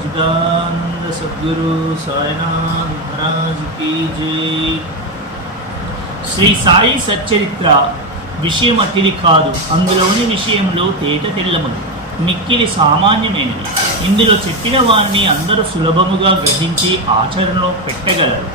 సచిదానంద సద్గురు సాయనాథ్ మహారాజ్ కీ జై. శ్రీ సాయి సచ్చరిత్ర విషయం అతిది కాదు. అందులోని విషయంలో తేట తెల్లములు మిక్కిలి సామాన్యమైనది. ఇందులో చెప్పిన వారిని అందరూ సులభముగా గ్రహించి ఆచరణలో పెట్టగలరు.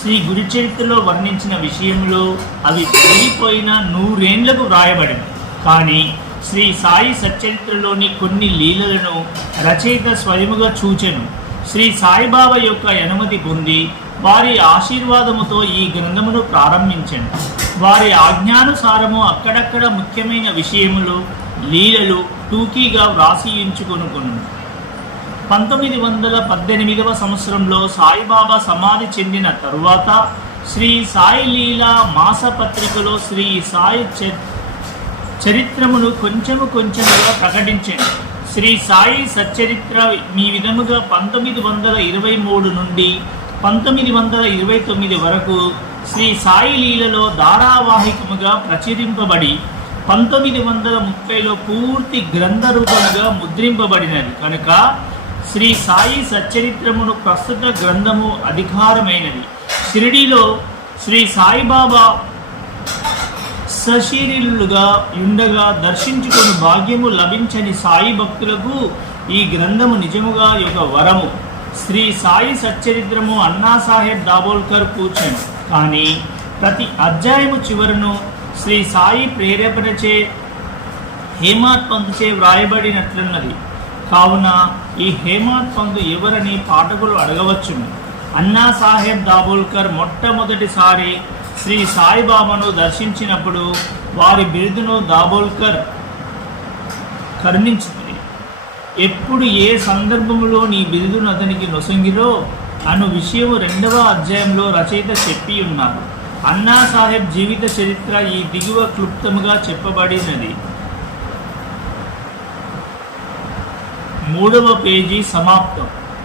శ్రీ గురు చరిత్రలో వర్ణించిన విషయంలో అవి పెరిగిపోయిన నూరేండ్లకు వ్రాయబడింది కానీ శ్రీ సాయి సచ్చరిత్రలోని కొన్ని లీలలను రచయిత స్వయముగా చూచెను. శ్రీ సాయిబాబా యొక్క అనుమతి పొంది వారి ఆశీర్వాదముతో ఈ గ్రంథమును ప్రారంభించాను. వారి ఆజ్ఞానుసారము అక్కడక్కడ ముఖ్యమైన విషయములు లీలలు టూకీగా వ్రాసియించుకొనుకొను పంతొమ్మిది వందల పద్దెనిమిదవ సంవత్సరంలో సాయిబాబా సమాధి చెందిన తరువాత శ్రీ సాయి లీలా మాసపత్రికలో శ్రీ సాయి చ- చరిత్రమును కొంచెము కొంచెముగా ప్రకటించండి. శ్రీ సాయి సచ్చరిత్ర ఈ విధముగా పంతొమ్మిది వందల ఇరవై మూడు నుండి పంతొమ్మిది వందల ఇరవై తొమ్మిది వరకు శ్రీ సాయి లీలలో ధారావాహికముగా ప్రచురింపబడి పంతొమ్మిది వందల ముప్పైలో పూర్తి గ్రంథ రూపముగా ముద్రింపబడినది. కనుక శ్రీ సాయి సచ్చరిత్రమును ప్రస్తుత గ్రంథము అధికారమైనది. షిరిడీలో శ్రీ సాయిబాబా సశరీరులుగా ఉండగా దర్శించుకుని భాగ్యము లభించని సాయి భక్తులకు ఈ గ్రంథము నిజముగా ఒక వరము. శ్రీ సాయి సచ్చరిత్రము అన్నా సాహెబ్ దాబోల్కర్ కూర్చను. కానీ ప్రతి అధ్యాయము చివరను శ్రీ సాయి ప్రేరేపణచే హేమాత్ పంతుచే వ్రాయబడినట్లున్నది. కావున ఈ హేమాత్ పంతు ఎవరని పాఠకులు అడగవచ్చును. అన్నా సాహెబ్ దాబోల్కర్ మొట్టమొదటిసారి శ్రీ సాయిబాబాను దర్శించినప్పుడు వారి బిరుదును దాబోల్కర్ కరుణించింది ఎప్పుడు ఏ సందర్భంలో నీ బిరుదును అతనికి నొసంగిరో అను విషయము రెండవ అధ్యాయంలో రచయిత చెప్పి ఉన్నారు. అన్నా సాహెబ్ జీవిత చరిత్ర ఈ దిగువ క్లుప్తముగా చెప్పబడినది. మూడవ పేజీ సమాప్తం.